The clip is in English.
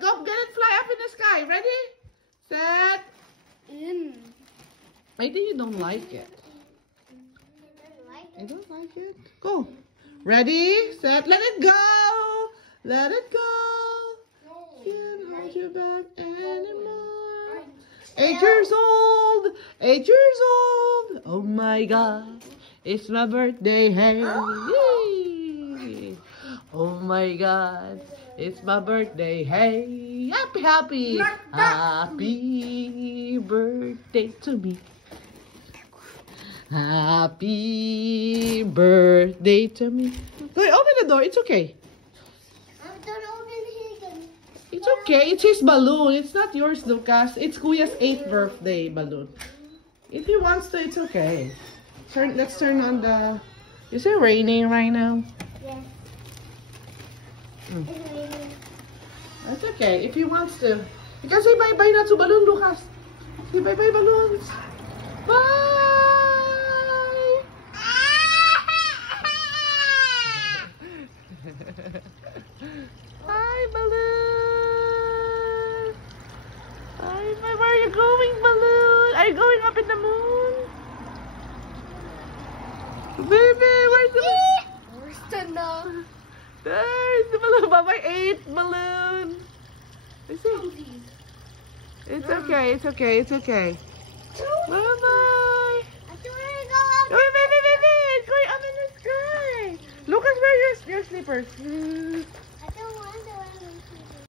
Go get it, fly up in the sky. Ready? Set. In. I think you don't like it. I don't like it. Go. Ready? Set. Let it go. Let it go. Can't hold you back anymore. 8 years old. 8 years old. Oh my God. It's my birthday. Hey. Yay. Oh my God. It's my birthday. Hey. Happy, happy. Happy birthday to me. Happy birthday to me. Go open the door. It's okay. It's okay. It's his balloon. It's not yours, Lucas. It's Kuya's 8th birthday balloon. If he wants to, it's okay. Let's turn on the... Is it raining right now? Yes. Mm. It's raining. That's okay. If he wants to. You can say bye-bye na to balloon, Lucas. Say bye-bye, balloons. Bye! Hi, balloon. Hi, where are you going, balloon? Are you going up in the moon? Baby, where's the balloon? Where's the no? There's the balloon. Bye-bye, 8th balloon. Is it? It's okay, it's okay, it's okay. Bye-bye. Wait, wait, wait, wait, wait. It's going up in the sky. Lucas, where are your slippers?